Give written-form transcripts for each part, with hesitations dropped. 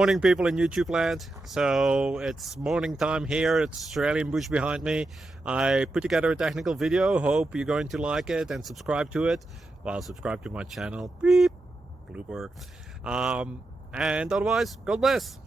Morning, people in YouTube land. So it's morning time here. It's Australian bush behind me. I put together a technical video. Hope you're going to like it and subscribe to it. Well, subscribe to my channel. Beep. Blooper. And otherwise, God bless.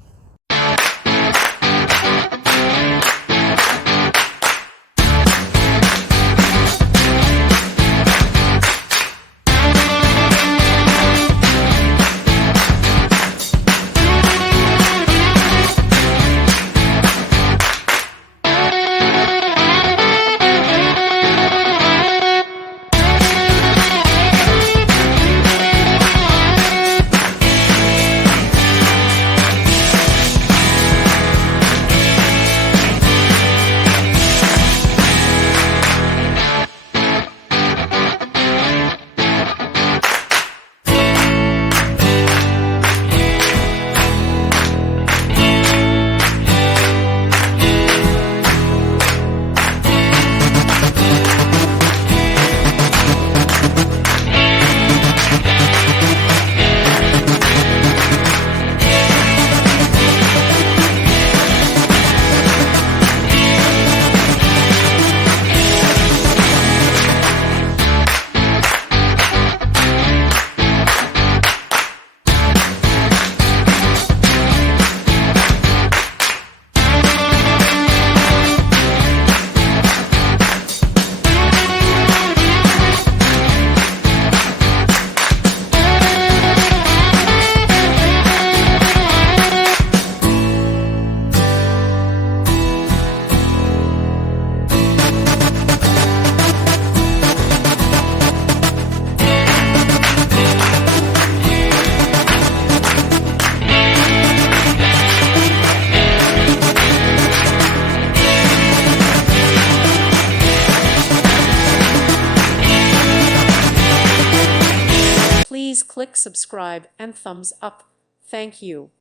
Please click subscribe and thumbs up. Thank you.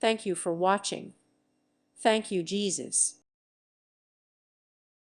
Thank you for watching. Thank you, Jesus.